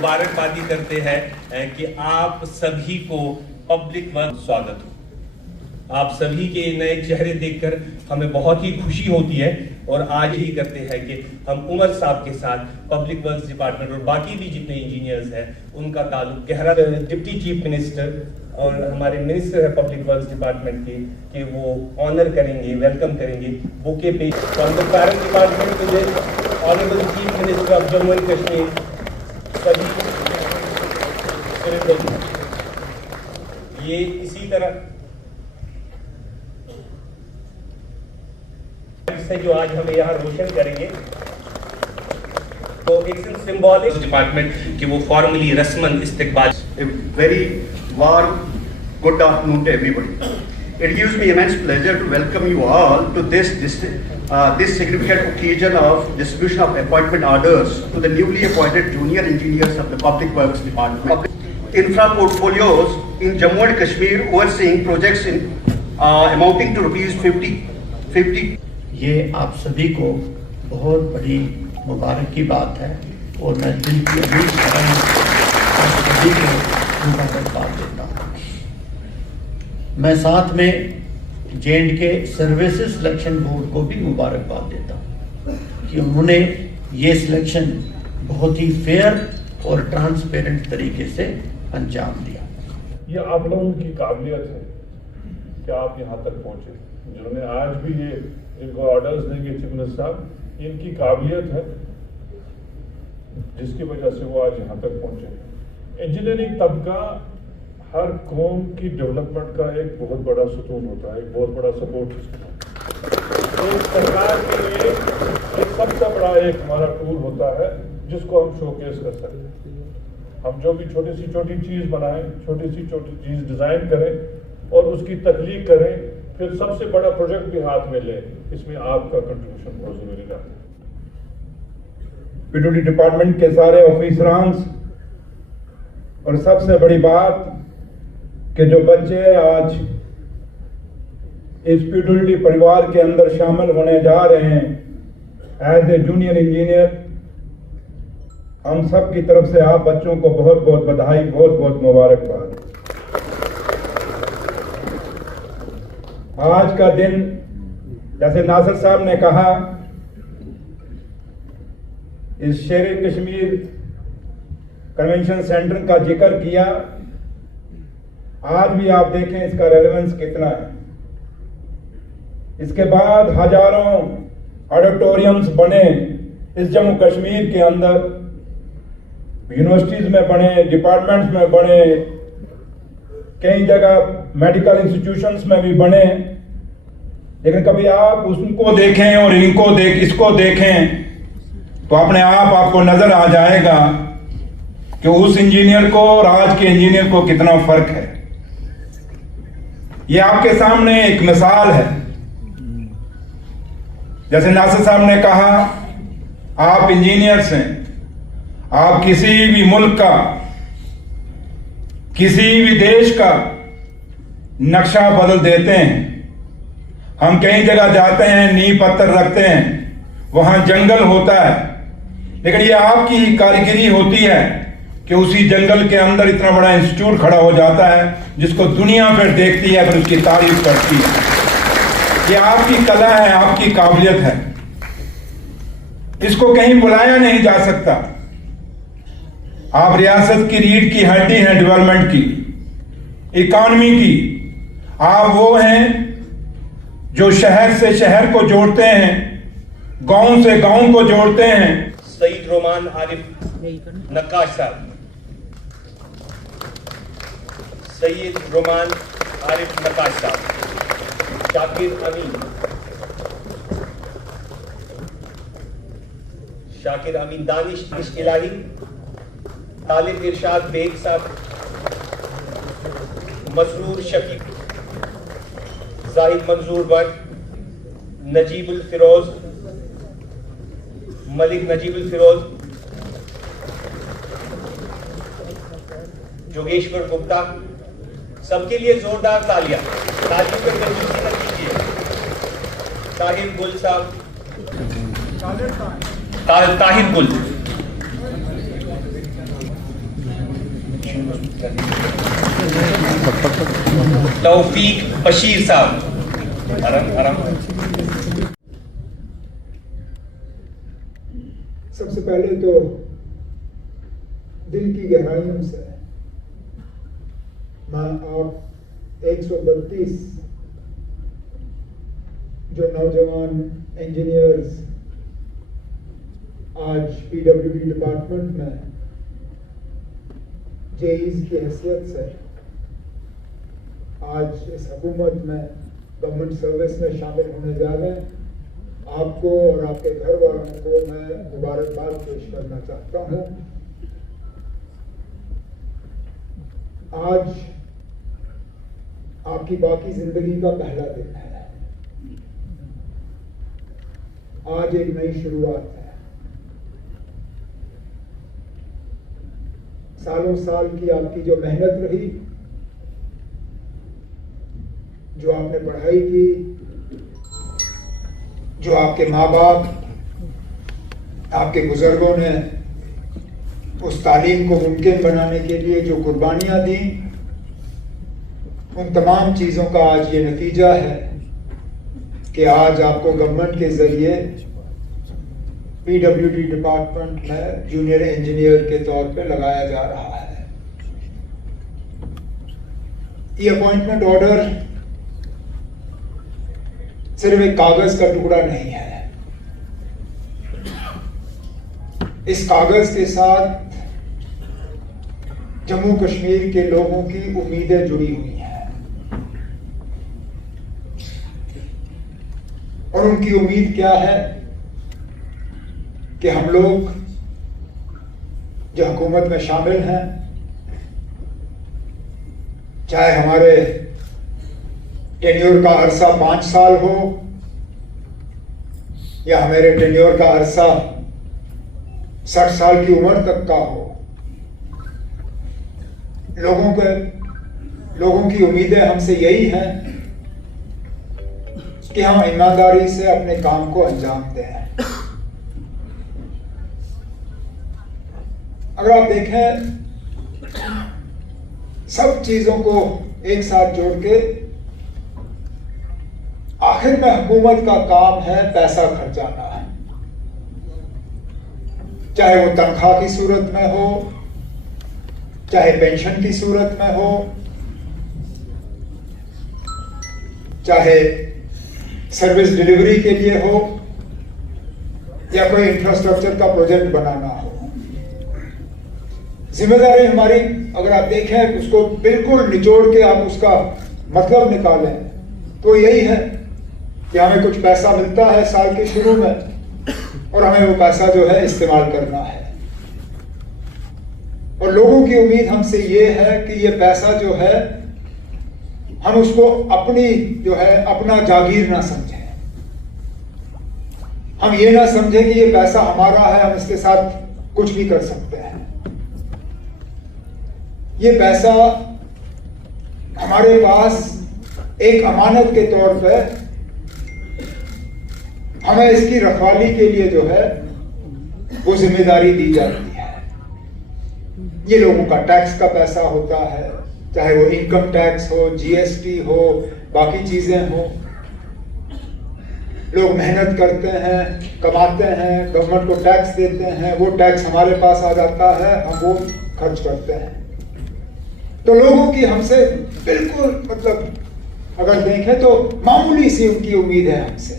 मुबारकबादी करते हैं कि आप सभी को पब्लिक वर्क स्वागत हो। आप सभी के नए चेहरे देखकर हमें बहुत ही खुशी होती है और आज ही करते हैं कि हम उमर साहब के साथ पब्लिक वर्क्स डिपार्टमेंट और बाकी भी जितने इंजीनियर्स हैं उनका ताल्लुक गहरा। डिप्टी चीफ मिनिस्टर और हमारे मिनिस्टर है पब्लिक वर्क्स डिपार्टमेंट के कि वो ऑनर करेंगे, वेलकम करेंगे बुके पे from the parent department to the honourable chief minister of Jammu and Kashmir. ये इसी तरह से जो आज हमें यहाँ रोशन करेंगे तो एक सिंबॉलिक डिपार्टमेंट कि वो फॉर्मली रस्मन इस्तकबाल। A very warm good afternoon to everybody. It gives me immense pleasure to welcome you all to this significant occasion of distribution of appointment orders to the newly appointed junior engineers of the Public Works Department. Infra portfolios in Jammu and Kashmir overseeing projects in amounting to rupees 50. ये आप सभी को बहुत बड़ी मुबारक की बात है और मैं दिल की उम्मीद कर रहा हूँ आप सभी को मुबारकबाद देता हूँ। मैं साथ में J&K सर्विसेज सिलेक्शन बोर्ड को भी मुबारकबाद देता हूँ कि उन्होंने ये सिलेक्शन बहुत ही फेयर और ट्रांसपेरेंट तरीके से अंजाम दिया। ये आप लोगों की काबिलियत है कि आप यहाँ तक पहुँचे। जिन्होंने आज भी ये इनको ऑर्डर्स देंगे चीफ मिनिस्टर साहब, इनकी काबिलियत है जिसकी वजह से वो आज यहाँ तक पहुँचे। इंजीनियरिंग तबका हर कौम की डेवलपमेंट का एक बहुत बड़ा सुतून होता है, एक बहुत बड़ा सपोर्ट सिस्टम। तो सरकार के लिए एक सबसे बड़ा एक हमारा टूल होता है जिसको हम शोकेस कर सकते हैं। हम जो भी छोटी सी छोटी चीज़ बनाएं, छोटी सी छोटी चीज़ डिज़ाइन करें और उसकी तख्लीक करें, फिर सबसे बड़ा प्रोजेक्ट भी हाथ में लें, इसमें आपका कंट्रीब्यूशन बहुत जरूरी रहता है। पीडब्ल्यूडी डिपार्टमेंट के सारे ऑफिसरांस और सबसे बड़ी बात कि जो बच्चे आज इस पीडब्ल्यूडी परिवार के अंदर शामिल होने जा रहे हैं एज ए जूनियर इंजीनियर, हम सब की तरफ से आप बच्चों को बहुत बहुत बधाई, बहुत बहुत मुबारकबाद। आज का दिन जैसे नासिर साहब ने कहा, इस शेर कश्मीर कन्वेंशन सेंटर का जिक्र किया, आज भी आप देखें इसका रेलेवेंस कितना है। इसके बाद हजारों ऑडिटोरियम्स बने इस जम्मू कश्मीर के अंदर, यूनिवर्सिटीज में बने, डिपार्टमेंट्स में बने, कई जगह मेडिकल इंस्टीट्यूशंस में भी बने। लेकिन कभी आप उसको देखें और इसको देखें तो अपने आप आपको नजर आ जाएगा कि उस इंजीनियर को और आज के इंजीनियर को कितना फर्क है। ये आपके सामने एक मिसाल है। जैसे नासिर साहब ने कहा, आप इंजीनियर्स हैं, आप किसी भी मुल्क का, किसी भी देश का नक्शा बदल देते हैं। हम कई जगह जाते हैं, नींव पत्थर रखते हैं, वहां जंगल होता है, लेकिन ये आपकी ही कारीगरी होती है कि उसी जंगल के अंदर इतना बड़ा इंस्टीट्यूट खड़ा हो जाता है जिसको दुनिया फिर देखती है, फिर उसकी तारीफ करती है। ये आपकी कला है, आपकी काबिलियत है, इसको कहीं बुलाया नहीं जा सकता। आप रियासत की रीढ़ की हड्डी हैं, डेवलपमेंट की, इकॉनमी की। आप वो हैं जो शहर से शहर को जोड़ते हैं, गांव से गांव को जोड़ते हैं। सईद रोमान आरिफ नक्काश साहब, सईद रोमान आरिफ नक्काश साहब, शाकिर अमीन दानिश इलाही, तालिब इरशाद बेग साहब, मसरूर शकीब, जाहिद मंजूर भट्ट, नजीबुल फिरोज, मलिक नजीबुल फिरोज, जोगेश्वर गुप्ता। सबके लिए जोरदार तालियां। तालियों पे कंजूसी न कीजिए। ताहिर गुल साहब, ताहिर गुल, तौफीक बशीर साहब, आराम। सबसे पहले तो दिल की गहराइयों से मैं आप 132 जो नौजवान इंजीनियर्स आज पीडब्ल्यूडी डिपार्टमेंट में जेईज की हैसियत से आज इस हुकूमत में गवर्नमेंट सर्विस में शामिल होने जा रहे हैं, आपको और आपके घर वालों को मैं मुबारकबाद पेश करना चाहता हूं। आज आपकी बाकी जिंदगी का पहला दिन है, आज एक नई शुरुआत है। सालों साल की आपकी जो मेहनत रही, जो आपने पढ़ाई की, जो आपके माँ बाप, आपके बुजुर्गों ने उस तालीम को मुमकिन बनाने के लिए जो कुर्बानियां दी, उन तमाम चीज़ों का आज ये नतीजा है कि आज आपको गवर्नमेंट के जरिए पीडब्ल्यूडी डिपार्टमेंट में जूनियर इंजीनियर के तौर पे लगाया जा रहा है। ये अपॉइंटमेंट ऑर्डर सिर्फ एक कागज का टुकड़ा नहीं है, इस कागज के साथ जम्मू कश्मीर के लोगों की उम्मीदें जुड़ी हुई हैं और उनकी उम्मीद क्या है कि हम लोग जो हुकूमत में शामिल हैं, चाहे हमारे टेन्योर का अरसा 5 साल हो या हमारे टेन्योर का अरसा 60 साल की उम्र तक का हो, लोगों की उम्मीदें हमसे यही हैं कि हम ईमानदारी से अपने काम को अंजाम दें। अगर आप देखें सब चीजों को एक साथ जोड़ के आखिर में हुकूमत का काम है पैसा खर्चाना है, चाहे वो तनख्वाह की सूरत में हो, चाहे पेंशन की सूरत में हो, चाहे सर्विस डिलीवरी के लिए हो या कोई इंफ्रास्ट्रक्चर का प्रोजेक्ट बनाना हो। जिम्मेदारी हमारी, अगर आप देखें उसको बिल्कुल निचोड़ के आप उसका मतलब निकालें तो यही है कि हमें कुछ पैसा मिलता है साल के शुरू में और हमें वो पैसा जो है इस्तेमाल करना है। और लोगों की उम्मीद हमसे ये है कि ये पैसा जो है हम उसको अपनी जो है अपना जागीर ना समझें, हम ये ना समझें कि ये पैसा हमारा है, हम इसके साथ कुछ भी कर सकते हैं। ये पैसा हमारे पास एक अमानत के तौर पर हमें इसकी रखवाली के लिए जो है वो जिम्मेदारी दी जाती है। ये लोगों का टैक्स का पैसा होता है, चाहे वो इनकम टैक्स हो, जीएसटी हो, बाकी चीजें हो। लोग मेहनत करते हैं, कमाते हैं, गवर्नमेंट को टैक्स देते हैं, वो टैक्स हमारे पास आ जाता है, हम वो खर्च करते हैं। तो लोगों की हमसे बिल्कुल मतलब अगर देखें तो मामूली सी उनकी उम्मीद है हमसे।